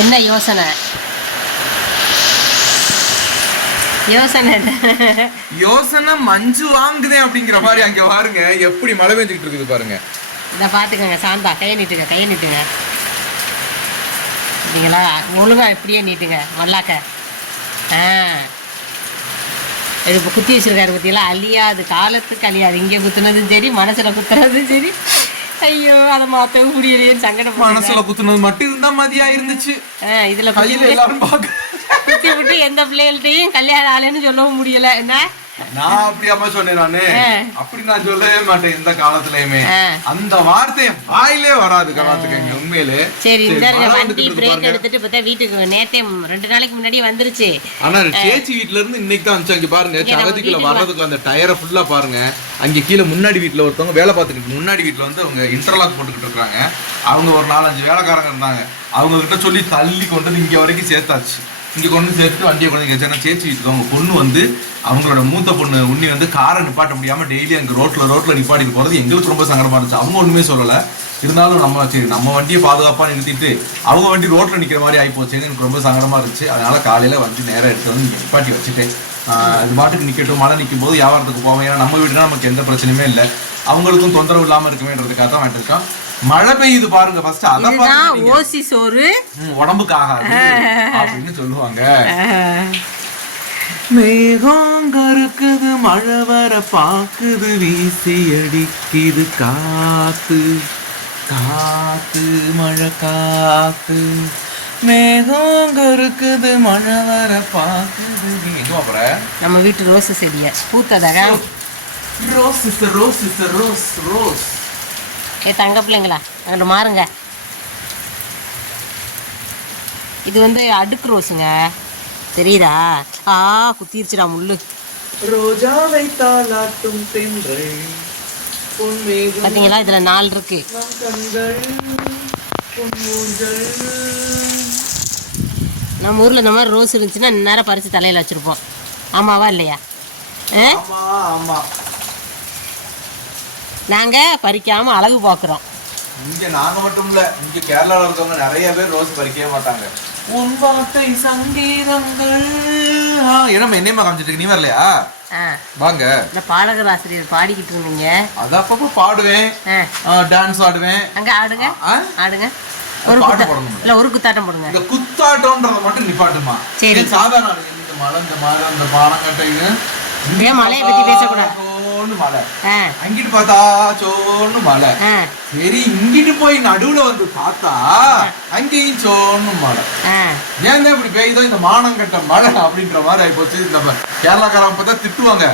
என்ன யோசனை? யோசனை? யோசனை மஞ்சு வாங்குதே அப்படிங்கிற மாதிரி அங்க பாருங்க. எப்படி மழை பெஞ்சுக்கிட்டு இருக்குது பாருங்க. இதை பார்த்துக்கோங்க சாந்தா. கையை நீட்டுங்க கையை நீட்டுங்க. சரிங்களா ஒழுங்கா இப்படியே நீட்டுங்க மல்லாக்க. ஆ. இது குத்தி வச்சிருக்காரு பற்றியெல்லாம் அழியாது. காலத்துக்கு அழியாது. இங்கே குத்துனதும் சரி மனசில் குத்துனதும் சரி. ஐயோ அதை மாற்றவும் முடியலையே சங்கடம் மனசுல குத்துனது மட்டும் இருந்தா மதியா இருந்துச்சு. இதில் கையில எல்லாரும் பாக்க குத்தி விட்டு எந்த பிள்ளைகள்ட்டையும் கல்யாணம் ஆளுன்னு சொல்லவும் முடியல. என்ன? நான் அப்படி அம்மா சொன்னேன் நானு. அப்படி நான் சொல்லவே மாட்டேன் எந்த காலத்துலயுமே. அந்த வார்த்தை வாயிலே வராது காலத்துக்கு உண்மையிலே. சரி வண்டி பிரேக். எடுத்துட்டு பார்த்தா வீட்டுக்கு நேத்தே ரெண்டு நாளைக்கு முன்னாடி வந்துருச்சு. ஆனா சேச்சி வீட்ல இருந்து இன்னைக்கு தான் வந்துச்சு. அங்க பாருங்க சகதிக்குள்ள வர்றதுக்கு அந்த டயரை ஃபுல்லா பாருங்க. அங்க கீழே முன்னாடி வீட்ல ஒருத்தவங்க வேலை பார்த்துக்கிட்டு முன்னாடி வீட்ல வந்து அவங்க இன்டர்லாக் போட்டுக்கிட்டு இருக்காங்க. அவங்க ஒரு நாலஞ்சு வேலைக்காரங்க இருந்தாங்க. அவங்க கிட்ட சொல்லி தள்ளி கொண்டு இங்க வரைக்கும் சேர்த்தாச்சு. இங்கே கொண்டு வந்து சேர்த்து வண்டியை கொண்டு இங்கே இங்க அவங்க பொண்ணு வந்து அவங்களோட மூத்த பொண்ணு உண்ணி வந்து காரை நிப்பாட்ட முடியாமல் டெய்லி அங்கே ரோட்டில் ரோட்டில் நிப்பாட்டிட்டு போகிறது எங்களுக்கு ரொம்ப சங்கடமாக இருந்துச்சு. அவங்க ஒன்றுமே சொல்லலை. இருந்தாலும் நம்ம சரி நம்ம வண்டியை பாதுகாப்பாக நிறுத்திட்டு அவங்க வண்டி ரோட்டில் நிற்கிற மாதிரி ஆகிப்போச்சுன்னு எனக்கு ரொம்ப சங்கடமாக இருந்துச்சு. அதனால் காலையில் வண்டி நேராக எடுத்து வந்து நிப்பாட்டி வச்சுட்டேன். இது பாட்டுக்கு நிற்கட்டும் மழை நிற்கும் போது வியாபாரத்துக்கு போவேன். ஏன்னா நம்ம வீடுனா நமக்கு எந்த பிரச்சனையுமே இல்லை. அவங்களுக்கும் தொந்தரவு இல்லாமல் இருக்குமேன்றதுக்காக தான் வாங்கிட்டு மழை பெய்யுது பாருங்க ஃபர்ஸ்ட் அதை இதுதான் பார்த்து ஓசி சோறு. உடம்புக்கு ஆகாது அப்படின்னு சொல்லுவாங்க. மேகம் கருக்குது மழை வர பாக்குது வீசி அடிக்குது காத்து காத்து மழை காத்து. மேகம் கருக்குது மழை வர பாக்குது அப்புறம் நம்ம வீட்டு ரோஸ் செடியை. பூத்ததாக ரோஸ் ரோஸ் ரோஸ் ரோஸ். ஏ தங்க பிள்ளைங்களா? அங்கிட்டு மாறுங்க. இது வந்து அடுக்கு ரோஸுங்க. தெரியுதா? ஆ குத்திருச்சுடா முள்ளு. ரோஜாவை தாலாட்டும் தென்றல். பார்த்தீங்களா இதில் நாலு இருக்கு. நம்ம ஊரில் இந்த மாதிரி ரோஸ் இருந்துச்சுன்னா நேரம் பறித்து தலையில் வச்சுருப்போம். ஆமாவா இல்லையா? ஆ? ஆமா ஆமா. நாங்கள் பறிக்காமல் அழகு பார்க்குறோம் இங்க நாங்க மட்டும் இல்ல இங்க கேரளால இருக்கவங்க நிறைய பேர் ரோஸ் பறிக்கவே மாட்டாங்க. உன் வார்த்தை சங்கீதங்கள். என்னம்மா என்னம்மா காமிச்சிட்டு இருக்கு? நீ வரலையா? வாங்க. இந்த பாடகர் ஆசிரியர் பாடிக்கிட்டு இருந்தீங்க. அது அப்பப்போ பாடுவேன். டான்ஸ் ஆடுவேன். அங்கே ஆடுங்க? ஆடுங்க. ஒரு பாட்டு போடணும் இல்லை ஒரு குத்தாட்டம் போடுங்க. இந்த குத்தாட்டம்ன்றத மட்டும் நிப்பாட்டுமா சரி. இது சாதாரண. இந்த மலை இந்த மரம் இந்த பாலங்கட்டைன்னு ஏன் மலையை பத்தி பேசக்கூடாது? சோன்னு மலை அங்கிட்டு பார்த்தா சோன்னு மலை சரி இங்கிட்டு போய் நடுவுல வந்து பார்த்தா அங்கேயும் சோன்னு ஆ. ஏன் இப்படி பெய்யுதோ இந்த மானங்கட்ட மழை அப்படின்ற மாதிரி ஆயிப்போச்சு. இந்த கேரளாக்காரங்க பார்த்தா திட்டுவாங்க.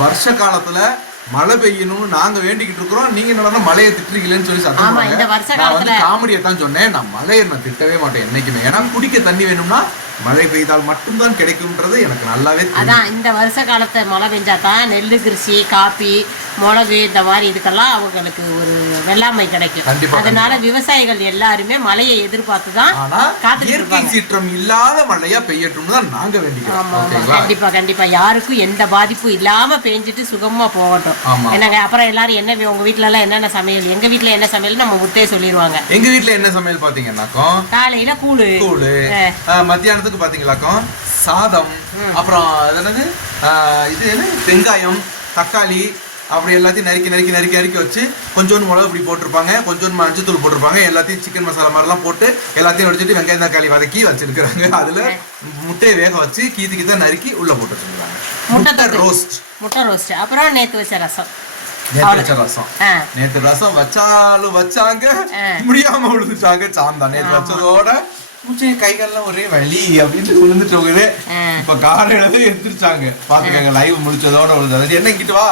வருஷ காலத்துல மழை பெய்யணும்னு நாங்க வேண்டிக்கிட்டு இருக்கிறோம். நீங்க என்னடா மழையை திட்டுறீங்களேன்னு சொல்லி சத்தம் நான் வந்து காமெடியை தான் சொன்னேன். நான் மழையை நான் திட்டவே மாட்டேன் என்னைக்குமே. ஏன்னா குடிக்க தண்ணி வேணும்னா மழை பெய்தால் மட்டும்தான் கிடைக்கும்ன்றது எனக்கு நல்லாவே அதான் இந்த வருஷ காலத்தை மழை பெஞ்சா தான் நெல் கிருஷி காப்பி மிளகு இந்த மாதிரி இதுக்கெல்லாம் அவங்களுக்கு ஒரு வெள்ளாமை கிடைக்கும். அதனால விவசாயிகள் எல்லாருமே மழையை எதிர்பார்த்து தான் இயற்கை. சீற்றம் இல்லாத மழையா பெய்யட்டும்னு தான் நாங்க வேண்டிக்கிறோம். கண்டிப்பா கண்டிப்பா. யாருக்கும் எந்த பாதிப்பும் இல்லாம பேஞ்சிட்டு சுகமா போகட்டும். என்னங்க அப்புறம் எல்லாரும் என்ன உங்க வீட்ல எல்லாம் என்னென்ன சமையல்? எங்க வீட்ல என்ன சமையல் நம்ம முட்டையை சொல்லிடுவாங்க எங்க வீட்ல என்ன சமையல் பாத்தீங்கன்னாக்கும் காலையில கூழு. கூழு. மத்தியானத்துக்கு பாத்தீங்களாக்கும் சாதம். அப்புறம் அது என்னது? இது என்ன? வெங்காயம் தக்காளி அப்படி எல்லாத்தையும் நறுக்கி நறுக்கி நறுக்கி நறுக்கி வச்சு கொஞ்சோண்டு மிளகு இப்படி போட்டிருப்பாங்க. கொஞ்சோண்டு மஞ்சத்தூள் போட்டிருப்பாங்க. எல்லாத்தையும் சிக்கன் மசாலா மாதிரிலாம் போட்டு எல்லாத்தையும் வடிச்சிட்டு வெங்காயம் தக்காளி வதக்கி வச்சிருக்கிறாங்க. அதுல முட்டையை வேக வச்சு கீத்து கீத்த நறுக்கி உள்ள போட்டு வச்சிருக்காங்க முட்டை. ரோஸ்ட் முட்டை ரோஸ்ட் அப்புறம் நேத்து வச்ச ரசம். நேற்று வச்ச ரசம். நேத்து ரசம் வச்சாலும் வச்சாங்க. முடியாம விழுந்துட்டாங்க சாந்தா. நேத்து வச்சதோட மூச்சை கைகள்லாம் ஒரே வலி அப்படின்னு விழுந்துட்டவங்க. இப்ப காலையில எந்திரிச்சாங்க. பாத்துக்கங்க லைவ் முடிச்சதோட விழுந்தது. என்ன இங்கிட்டு வா?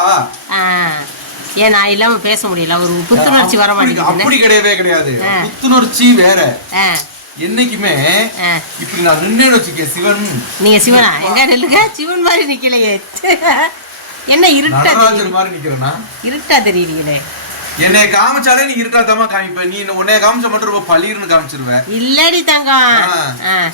ஏன் நான் இல்லாம பேச முடியல. ஒரு புத்துணர்ச்சி வர மாட்டேங்குது. அப்படி கிடையவே கிடையாது. புத்துணர்ச்சி வேற. என்னைக்குமே இப்படி நான் நின்று வச்சுக்க சிவன். நீங்க சிவனா? எங்க நில்லுங்க? சிவன் மாதிரி நிக்கலையே. என்ன இருட்டா மாதிரி நிக்கிறேன்னா இருட்டா தெரியுறீங்களே என்னைய காமிச்சாலே நீ இருக்கிறதாம காமிப்ப. நீ உன்னைய காமிச்சா மட்டும் ரொம்ப பளிர்னு காமிச்சிருவ. இல்லடி தங்கம்.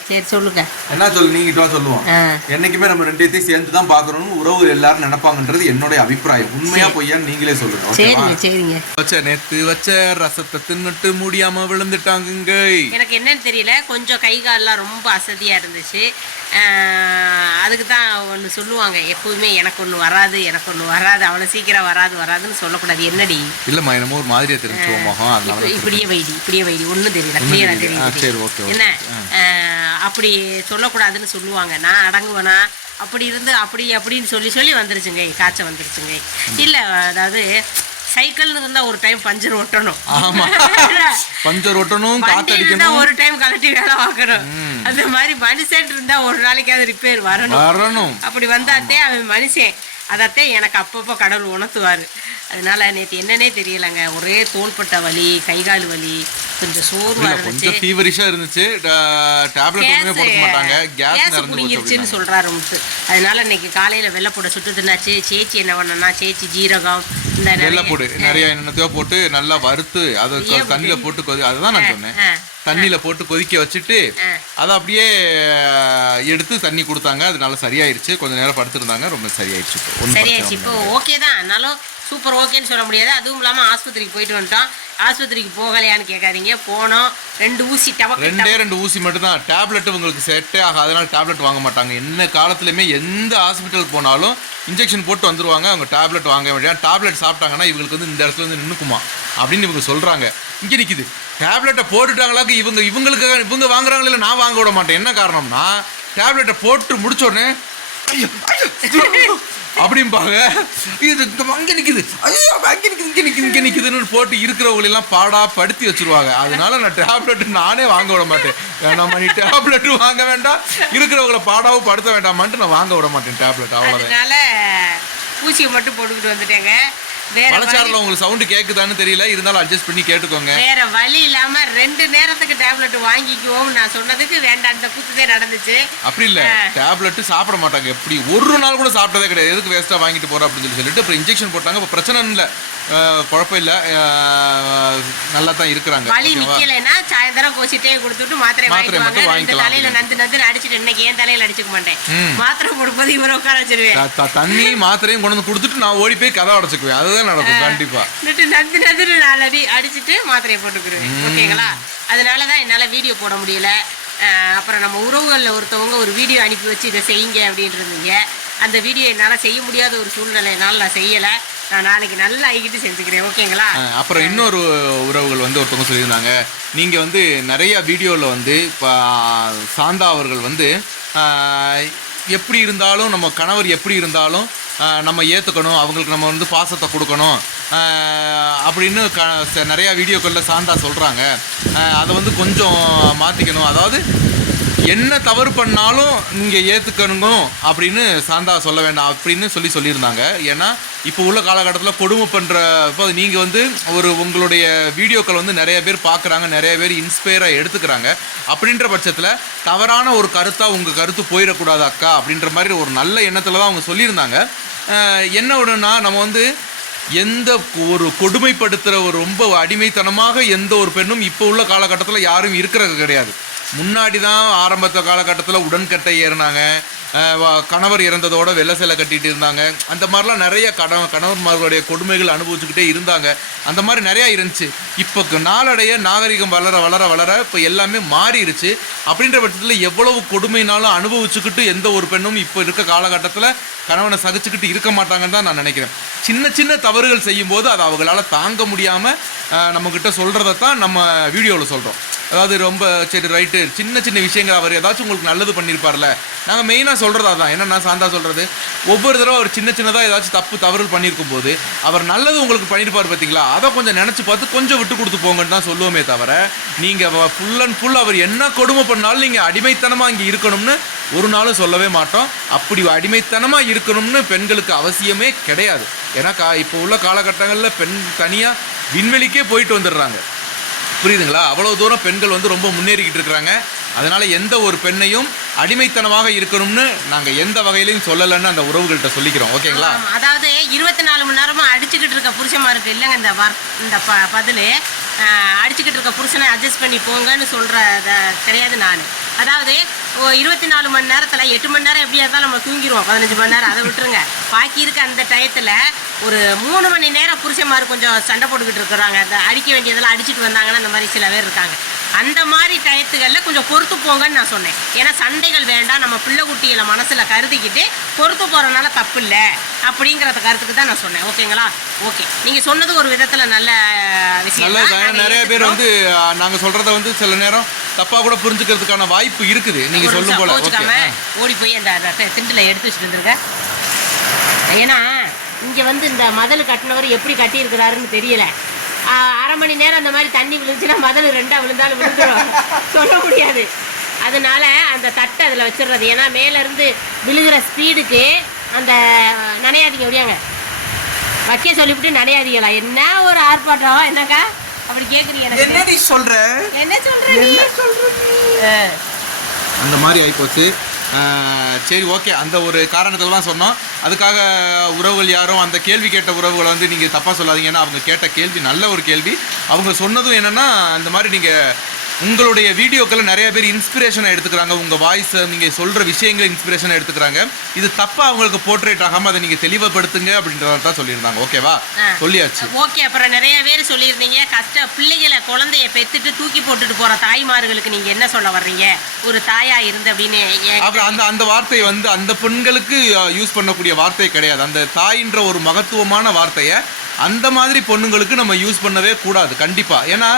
சரி சொல்லுங்க. என்ன சொல்லு நீ கிட்ட வா சொல்லுவோம் என்னைக்குமே நம்ம ரெண்டையும் சேர்ந்து தான் பாக்கணும்னு உறவு எல்லாரும் நினைப்பாங்கன்றது என்னுடைய அபிப்பிராயம். உண்மையா பொய்யான்னு நீங்களே சொல்லுங்க சரிங்க சரிங்க. வச்ச நேத்து வச்ச ரசத்தை தின்னுட்டு முடியாம விழுந்துட்டாங்க எனக்கு என்னன்னு தெரியல. கொஞ்சம் கை கால்லாம் ரொம்ப அசதியாக இருந்துச்சு. அதுக்கு தான் ஒன்று சொல்லுவாங்க. எப்போதுமே எனக்கு ஒன்று வராது எனக்கு ஒன்று வராது அவ்வளோ சீக்கிரம் வராது வராதுன்னு சொல்லக்கூடாது. என்னடி? இல்லம்மா என்னமோ ஒரு மாதிரியா தெரிஞ்சு இப்படியே வைடி இப்படியே வைடி. ஒன்றும் தெரியல கிளியரா தெரியல. ஆ, சரி, தெரியுது என்ன? அப்படி சொல்லக்கூடாதுன்னு சொல்லுவாங்க. நான் அடங்குவேனா? அப்படி இருந்து அப்படி அப்படின்னு சொல்லி சொல்லி வந்துருச்சுங்க. காய்ச்சல் வந்துருச்சுங்க. இல்லை அதாவது சைக்கிள்னு இருந்தால் ஒரு டைம் பஞ்சர் ஒட்டணும். ஆமா. பஞ்சர் ஒட்டணும் இருந்தா காத்தடிக்கணும். ஒரு டைம் கழட்டி வேலை பார்க்கணும். அந்த மாதிரி மனுஷன் இருந்தா ஒரு நாளைக்காவது ரிப்பேர் வரணும். வரணும். அப்படி வந்தாத்தே அவன் மனுஷன். அதத்தே எனக்கு அப்பப்போ கடவுள் உணர்த்துவார். அதனால நேற்று என்னன்னே தெரியலங்க. ஒரே தோள்பட்ட வலி கைகால் வலி கொஞ்சம் சோர்வாக இருந்துச்சு. கொஞ்சம் ஃபீவரிஷா இருந்துச்சு. டேப்லெட் ஒண்ணுமே போட மாட்டாங்க. கேஸ் புடிங்கிருச்சுன்னு. சொல்றாரு முத்து. அதனால இன்னைக்கு காலையில வெள்ளைப்பூட சுட்டு தின்னாச்சு சேச்சி என்ன பண்ணனா சேச்சி ஜீரகம் இந்த வெள்ளைப்பூடு நிறைய என்னத்தையோ போட்டு நல்லா வறுத்து அதை தண்ணியில போட்டு கொதி அதுதான் நான் சொன்னேன். தண்ணியில போட்டு கொதிக்க வச்சுட்டு. அதை அப்படியே எடுத்து தண்ணி கொடுத்தாங்க. அது நல்லா சரியாயிருச்சு. கொஞ்ச நேரம் படுத்திருந்தாங்க. ரொம்ப சரியாயிருச்சு பிரச்சனை இப்போ ஓகே தான். சூப்பர் ஓகேன்னு சொல்ல முடியாது. அதுவும் இல்லாமல் ஆஸ்பத்திரிக்கு போயிட்டு வந்துட்டோம். ஆஸ்பத்திரிக்கு போகலையான்னு கேட்காதீங்க. போனோம். ரெண்டு ஊசி ரெண்டே ரெண்டு ஊசி மட்டும் தான் டேப்லெட் உங்களுக்கு செட்டே ஆகும் அதனால டேப்லெட் வாங்க மாட்டாங்க. என்ன காலத்துலையுமே எந்த ஹாஸ்பிட்டலுக்கு போனாலும் இன்ஜெக்ஷன் போட்டு வந்துருவாங்க. அவங்க டேப்லெட் வாங்க வேண்டிய டேப்லெட் சாப்பிட்டாங்கன்னா இவங்களுக்கு வந்து இந்த இடத்துல வந்து நின்னுக்குமா? அப்படின்னு இவங்க சொல்றாங்க. இங்க நிக்குது. டேப்லெட்டை போட்டுட்டாங்களாக்கு இவங்க இவங்களுக்கு இவங்க வாங்குறாங்களே இல்லை நான் வாங்க விட மாட்டேன். என்ன காரணம்னா டேப்லெட்டை போட்டு முடிச்ச உடனே ஐயோ ஐயோ அப்படிம்பாங்க. இது அங்கே நிற்கிது ஐயோ அங்கே நிக்குது இங்கே நிற்கிது இங்கே நிற்கிதுன்னு போட்டு இருக்கிறவங்களெல்லாம் பாடா படுத்தி வச்சிருவாங்க. அதனால நான் டேப்லெட் நானே வாங்க விட மாட்டேன். வேணாம் நீ டேப்லெட்டும் வாங்க வேண்டாம். இருக்கிறவங்கள பாடாவும் படுத்த வேண்டாமான்ட்டு நான் வாங்க விட மாட்டேன் டேப்லெட் அவ்வளோதான் பூச்சியை ஊசியை மட்டும் போட்டுக்கிட்டு வந்துட்டேங்க. மலைச்சாரில் உங்களுக்கு சவுண்டு கேக்குதான்னு தெரியல. இருந்தாலும் அட்ஜஸ்ட் பண்ணி கேட்டுக்கோங்க. வேற வழி இல்லாம ரெண்டு நேரத்துக்கு டேப்லெட் வாங்கிக்குவோம் நான் சொன்னதுக்கு வேண்டாம். இந்த கூத்துதே நடந்துச்சு. அப்படி இல்ல. டேப்லெட் சாப்பிட மாட்டாங்க. எப்படி? ஒரு நாள் கூட சாப்பிட்டதே கிடையாது. எதுக்கு வேஸ்டா வாங்கிட்டு போறோம் அப்படின்னு சொல்லி சொல்லிட்டு அப்புறம் இன்ஜெக்ஷன் போட்டாங்க. இப்போ பிரச்சனை இல்லை. குழப்பம் இல்லை. நல்லா தான் இருக்கிறாங்க. வலி ஓகேவா? நிக்கலைன்னா சாயந்தரம் கோசிட்டே கொடுத்துட்டு மாத்திரை மட்டும் ரெண்டு தலையில நந்து நந்து அடிச்சுட்டு இன்னைக்கு ஏன் தலையில அடிச்சுக்க மாட்டேன். மாத்திரை போடும்போது இவரை உட்கார வச்சிருவேன். தண்ணி மாத்திரையும் கொண்டு வந்து கொடுத்துட்டு நான் ஓடி போய் கதை அடைச்சுக்குவேன். அதுதான் தான் நடக்கும் கண்டிப்பா. நத்து நதுன்னு நாலு அடி அடிச்சுட்டு மாத்திரையை போட்டுக்கிடுவேன் ஓகேங்களா? அதனால தான் என்னால் வீடியோ போட முடியல. அப்புறம் நம்ம உறவுகளில் ஒருத்தவங்க ஒரு வீடியோ அனுப்பி வச்சு இதை செய்யுங்க அப்படின்றதுங்க. அந்த வீடியோ என்னால் செய்ய முடியாத ஒரு சூழ்நிலையினால நான் செய்யலை. நான் நாளைக்கு நல்லா ஆகிக்கிட்டு செஞ்சுக்கிறேன். ஓகேங்களா? அப்புறம் இன்னொரு உறவுகள் வந்து ஒருத்தவங்க சொல்லியிருந்தாங்க. நீங்கள் வந்து நிறையா வீடியோவில் வந்து இப்போ சாந்தா அவர்கள் வந்து எப்படி இருந்தாலும் நம்ம கணவர் எப்படி இருந்தாலும் நம்ம ஏற்றுக்கணும் அவங்களுக்கு நம்ம வந்து பாசத்தை கொடுக்கணும். அப்படின்னு க ச- நிறையா வீடியோக்களில் சாந்தா சொல்கிறாங்க அதை வந்து கொஞ்சம் மாற்றிக்கணும் அதாவது என்ன தவறு பண்ணாலும் நீங்கள் ஏற்றுக்கணுங்க அப்படின்னு சாந்தா சொல்ல வேண்டாம் அப்படின்னு சொல்லி சொல்லியிருந்தாங்க. ஏன்னா இப்போ உள்ள காலகட்டத்தில் கொடுமை பண்ணுற இப்போ நீங்கள் வந்து ஒரு உங்களுடைய வீடியோக்கள் வந்து நிறைய பேர் பார்க்குறாங்க நிறைய பேர் இன்ஸ்பயராக எடுத்துக்கிறாங்க. அப்படின்ற பட்சத்தில் தவறான ஒரு கருத்தாக உங்கள் கருத்து போயிடக்கூடாது அக்கா அப்படின்ற மாதிரி ஒரு நல்ல எண்ணத்தில் தான் அவங்க சொல்லியிருந்தாங்க. என்ன ஒன்றுனா நம்ம வந்து எந்த ஒரு கொடுமைப்படுத்துகிற ஒரு ரொம்ப அடிமைத்தனமாக எந்த ஒரு பெண்ணும் இப்போ உள்ள காலகட்டத்தில் யாரும் இருக்கிறது கிடையாது. முன்னாடி தான் ஆரம்பத்த காலகட்டத்தில் உடன்கட்டை ஏறினாங்க. வ- கணவர் இறந்ததோட வெள்ளை சேலை கட்டிகிட்டு இருந்தாங்க. அந்த மாதிரிலாம் நிறைய கண கணவன்மார்களுடைய கொடுமைகள் அனுபவிச்சுக்கிட்டே இருந்தாங்க. அந்த மாதிரி நிறையா இருந்துச்சு. இப்போ நாளடைய நாகரிகம் வளர வளர வளர இப்போ எல்லாமே மாறிடுச்சு அப்படின்ற பட்சத்தில் எவ்வளவு கொடுமைனாலும் அனுபவிச்சுக்கிட்டு எந்த ஒரு பெண்ணும் இப்போ இருக்க காலகட்டத்தில் கணவனை சகிச்சுக்கிட்டு இருக்க மாட்டாங்கன்னு தான் நான் நினைக்கிறேன். சின்ன சின்ன தவறுகள் செய்யும்போது அதை அவங்களால தாங்க முடியாமல் நம்மக்கிட்ட சொல்கிறத தான் நம்ம வீடியோவில் சொல்கிறோம் அதாவது ரொம்ப சரி ரைட்டு சின்ன சின்ன விஷயங்கள் அவர் ஏதாச்சும் உங்களுக்கு நல்லது பண்ணியிருப்பார்ல நாங்கள் மெயினாக சொல்கிறது அதான். நான் சாந்தா சொல்கிறது ஒவ்வொரு தடவை அவர் சின்ன சின்னதாக ஏதாச்சும் தப்பு தவறு பண்ணியிருக்கும் போது அவர் நல்லது உங்களுக்கு பண்ணியிருப்பார் பார்த்தீங்களா அதை கொஞ்சம் நினச்சி பார்த்து கொஞ்சம் விட்டு கொடுத்து போங்கன்னு தான் சொல்லுவோமே தவிர நீங்கள் ஃபுல் அண்ட் ஃபுல் அவர் என்ன கொடுமை பண்ணாலும் நீங்கள் அடிமைத்தனமாக இங்கே இருக்கணும்னு ஒரு நாளும் சொல்லவே மாட்டோம். அப்படி அடிமைத்தனமாக இருக்கணும்னு பெண்களுக்கு அவசியமே கிடையாது. ஏன்னா கா இப்போ உள்ள காலகட்டங்களில் பெண் தனியாக விண்வெளிக்கே போயிட்டு வந்துடுறாங்க. புரியுதுங்களா? அவ்வளோ தூரம் பெண்கள் வந்து ரொம்ப முன்னேறிக்கிட்டு இருக்கிறாங்க. அதனால் எந்த ஒரு பெண்ணையும் அடிமைத்தனமாக இருக்கணும்னு நாங்கள் எந்த வகையிலையும் சொல்லலைன்னு அந்த உறவுகள்கிட்ட சொல்லிக்கிறோம். ஓகேங்களா? அதாவது இருபத்தி நாலு மணி நேரமும் அடிச்சுக்கிட்டு இருக்க புருஷன்மாருக்கு இல்லைங்க இந்த வார் இந்த ப பதில். அடிச்சுக்கிட்டு இருக்க புருஷனை அட்ஜஸ்ட் பண்ணி போங்கன்னு சொல்கிற கிடையாது நான். அதாவது இருபத்தி நாலு மணி நேரத்தில் எட்டு மணி நேரம் எப்படியா இருந்தாலும் நம்ம தூங்கிடுவோம் பதினஞ்சு மணி நேரம் அதை விட்டுருங்க. பாக்கி இருக்க அந்த டயத்தில் ஒரு மூணு மணி நேரம் புருஷன்மார் கொஞ்சம் சண்டை போட்டுக்கிட்டு இருக்கிறாங்க. அந்த அடிக்க வேண்டியதெல்லாம் அடிச்சிட்டு வந்தாங்கன்னா அந்த மாதிரி சில பேர் இருக்காங்க. அந்த மாதிரி டயத்துகளில் கொஞ்சம் பொறுத்து போங்கன்னு நான் சொன்னேன். ஏன்னா சண்டைகள் வேண்டாம் நம்ம பிள்ளை குட்டிகளை மனசில் கருதிக்கிட்டு பொறுத்து போகிறனால தப்பு இல்லை அப்படிங்கிறத கருத்துக்கு தான் நான் சொன்னேன். ஓகேங்களா? ஓகே. நீங்கள் சொன்னது ஒரு விதத்தில் நல்ல விஷயம் நிறைய பேர். வந்து அஹ், நாங்க சொல்றத வந்து சில நேரம் தப்பா கூட புரிஞ்சுக்கிறதுக்கான வாய்ப்பு இருக்குது. நீங்க சொல்லும் போல. ஓடி போய் அந்த திண்டுல எடுத்து வச்சுட்டு வந்துருங்க ஏன்னா இங்க வந்து இந்த மதல் கட்டினவர் எப்படி கட்டியிருக்கிறாருன்னு தெரியல. அரை மணி நேரம் அந்த மாதிரி தண்ணி விழுந்துச்சுன்னா மதல் ரெண்டா விழுந்தாலும் விழுந்துரும். சொல்ல முடியாது. அதனால அந்த தட்டை அதில் வச்சிடுறது. ஏன்னா மேலேருந்து விழுகிற ஸ்பீடுக்கு அந்த நனையாதீங்க அப்படியாங்க வைக்க சொல்லிவிட்டு நனையாதீங்களா? என்ன ஒரு ஆர்ப்பாட்டம் என்னக்கா? அப்படி கேட்குறீங்க எனக்கு. என்னடி சொல்ற? என்ன சொல்ற நீ? ஆ. அந்த மாதிரி ஆயிப்போச்சு. சரி ஓகே. அந்த ஒரு காரணத்தில் தான் சொன்னோம். அதுக்காக உறவுகள் யாரும் அந்த கேள்வி கேட்ட உறவுகளை வந்து நீங்கள் தப்பாக சொல்லாதீங்க ஏன்னா அவங்க கேட்ட கேள்வி நல்ல ஒரு கேள்வி. அவங்க சொன்னதும் என்னென்னா அந்த மாதிரி நீங்கள் உங்களுடைய வீடியோக்களை நிறைய பேர் இன்ஸ்பிரேஷனை எடுத்துக்கிறாங்க. உங்கள் வாய்ஸை நீங்கள் சொல்கிற விஷயங்களை இன்ஸ்பிரேஷனை எடுத்துக்கிறாங்க. இது தப்பாக அவங்களுக்கு போர்ட்ரேட் ஆகாமல் அதை நீங்கள் தெளிவுபடுத்துங்க அப்படின்றத தான் சொல்லியிருந்தாங்க. ஓகேவா. சொல்லியாச்சு. ஓகே அப்புறம் நிறைய பேர் சொல்லியிருந்தீங்க. கஷ்ட பிள்ளைகளை குழந்தைய பெத்துட்டு தூக்கி போட்டுட்டு போற தாய்மார்களுக்கு நீங்க என்ன சொல்ல வர்றீங்க? ஒரு தாயா இருந்து அப்படின்னு அப்புறம் அந்த அந்த வார்த்தை வந்து அந்த பெண்களுக்கு யூஸ் பண்ணக்கூடிய வார்த்தை கிடையாது. அந்த தாயின்ற ஒரு மகத்துவமான வார்த்தையை அந்த மாதிரி பொண்ணுங்களுக்கு நம்ம யூஸ் பண்ணவே கூடாது. கண்டிப்பா. ஏன்னா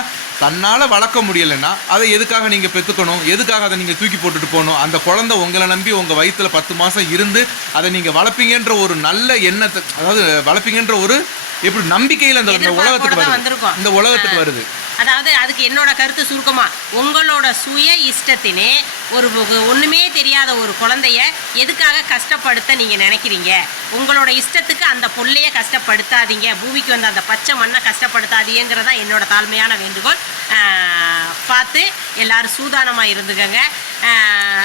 தன்னால வளர்க்க முடியலைன்னா அதை எதுக்காக நீங்க பெத்துக்கணும் எதுக்காக அதை நீங்க தூக்கி போட்டுட்டு போகணும் அந்த குழந்தை உங்களை நம்பி உங்க வயித்துல பத்து மாசம் இருந்து அதை நீங்க வளர்ப்பீங்கன்ற ஒரு நல்ல எண்ணத்தை அதாவது வளர்ப்பீங்கன்ற ஒரு எப்படி நம்பிக்கையில் அந்த உலகத்துக்கு வருது. இந்த உலகத்துக்கு. வருது அதாவது அதுக்கு என்னோட கருத்து சுருக்கமா உங்களோட சுய இஷ்டத்தினே ஒரு ஒ- ஒண்ணுமே தெரியாத ஒரு குழந்தைய எதுக்காக கஷ்டப்படுத்த நீங்க நினைக்கிறீங்க? உங்களோட இஷ்டத்துக்கு அந்த புள்ளைய கஷ்டப்படுத்தாதீங்க பூமிக்கு வந்த அந்த பச்சை மண்ணை கஷ்டப்படுத்தாதீங்கிறதா என்னோட தாழ்மையான வேண்டுகோள். பார்த்து எல்லாரும் சூதானமா இருந்துக்கங்க.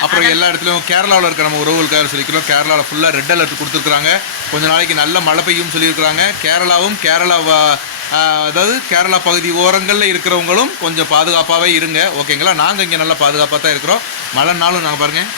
அப்புறம் எல்லா இடத்துலையும் கேரளாவில் இருக்க நம்ம உறவுகளுக்காக சொல்லிக்கிறோம். கேரளாவில் ஃபுல்லாக ரெட் அலர்ட் கொடுத்துருக்காங்க கொஞ்ச நாளைக்கு நல்ல மழை பெய்யும் சொல்லியிருக்கிறாங்க. கேரளாவும் கேரளா வ- ஆஹ் அதாவது கேரளா பகுதி ஓரங்களில் இருக்கிறவங்களும் கொஞ்சம் பாதுகாப்பாகவே இருங்க ஓகேங்களா? நாங்கள் இங்கே நல்லா பாதுகாப்பாக தான் இருக்கிறோம். மழைனாலும் நாங்கள் பாருங்கள்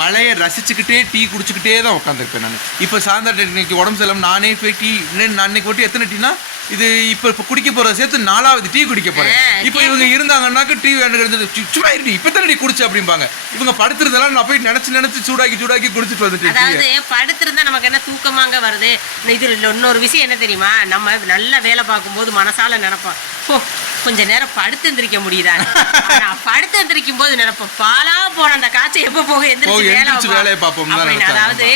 மழையை ரசிச்சுக்கிட்டே டீ குடிச்சுக்கிட்டே தான் உட்காந்துருப்பேன் நான். இப்போ சாயந்தரம் இன்னைக்கு உடம்பு சரியில்லாமல் நானே போய் டீ இன்னும் நான் இன்னைக்கு ஒட்டி எத்தனை டீனா? இது இப்போ இப்போ குடிக்க போகிறத சேர்த்து நாலாவது டீ குடிக்க போகிறேன் இப்போ இவங்க இருந்தாங்கன்னாக்க டீ வேணுங்கிறது "சு- சும்மா இருடி இப்போ தானே குடிச்சு அப்படிம்பாங்க. இவங்க படுத்துறதெல்லாம் நான் போய் நினச்சி நினச்சி சூடாக்கி சூடாக்கி குடிச்சிட்டு வந்துட்டேன் டீயை. அதாவது படுத்திருந்தா நமக்கு என்ன தூக்கமாங்க வருது? இது இன்னொரு விஷயம் என்ன தெரியுமா? நம்ம நல்ல வேலை பார்க்கும்போது மனசால நினைப்போம். "ஹோ, கொஞ்ச நேரம் படுத்து எந்திரிக்க முடியுதா? படுத்து எந்திரிக்கும் போது நினைப்போம். பாலா போன அந்த காய்ச்சல் எப்ப போக எந்திரிச்சு வேலை பார்ப்போம்." அதாவது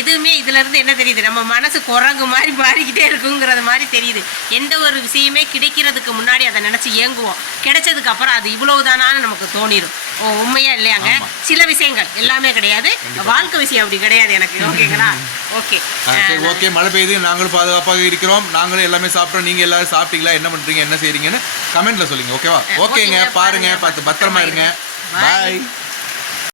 எதுவுமே இதுல இருந்து என்ன தெரியுது? நம்ம மனசு குரங்கு மாதிரி மாறிக்கிட்டே இருக்குங்கிறது மாதிரி தெரியுது. எந்த ஒரு விஷயமே கிடைக்கிறதுக்கு முன்னாடி அதை நினைச்சு ஏங்குவோம் கிடைச்சதுக்கு அப்புறம் அது இவ்வளவுதானான்னு நமக்கு தோணிடும் ஓ உண்மையா இல்லையாங்க? சில விஷயங்கள் எல்லாமே கிடையாது. வாழ்க்கை விஷயம் அப்படி கிடையாது எனக்கு. ஓகேங்களா? ஓகே. ஓகே. மழை பெய்யுது. நாங்களும் பாதுகாப்பாக இருக்கிறோம். நாங்களும் எல்லாமே சாப்பிட்டோம். நீங்கள் எல்லாரும் சாப்பிட்டீங்களா? என்ன பண்ணுறீங்க என்ன செய்றீங்கன்னு கமெண்ட்ல சொல்லுங்க. ஓகேவா? ஓகேங்க. பாருங்க. பார்த்து பத்திரமா இருங்க. பாய்